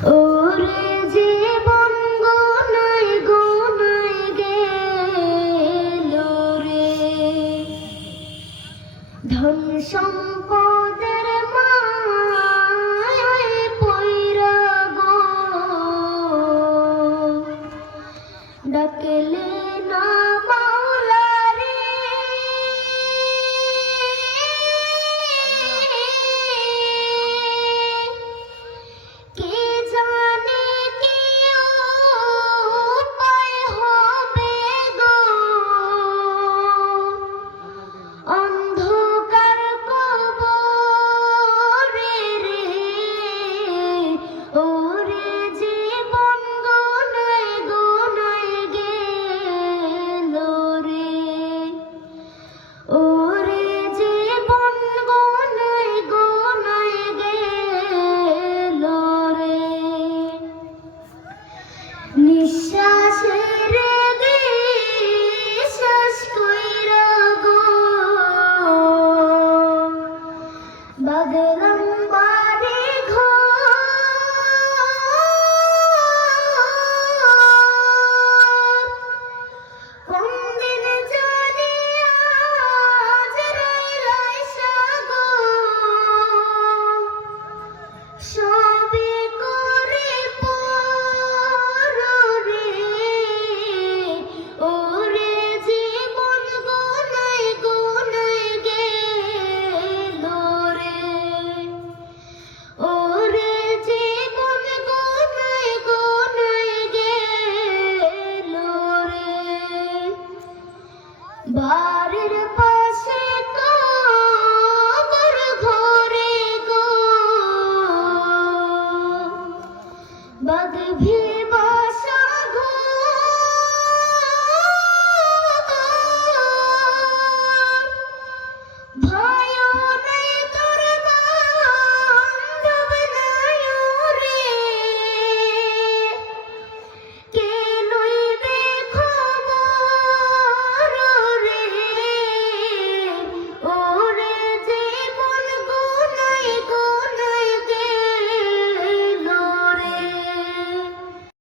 ওরে জীবন গোনায় গোনায় গেল রে, ধন সম্পদের মায়ায় পইরা গো, ডাকলে না মাওলা রে, কে জানে কি উপায় হবে গো, অন্ধকার কবরে রে, ওরে জীবন গোনায় গোনায় গেল রে, ওরে জীবন গোনায় গোনায় গেল রে, নিঃশ্বাসের বিশ্বাস কইরা গো, বাদলাম বাড়ি ঘর, কোন দিন জানি আজরাইল আইসা গো, সবে করে পর রে, ওরে জীবন গোনায় গোনায় গেল রে, ওরে জীবন গোনায় গোনায় গেল রে, বাড়ির পাশে কবর ঘরে গো, বাঘ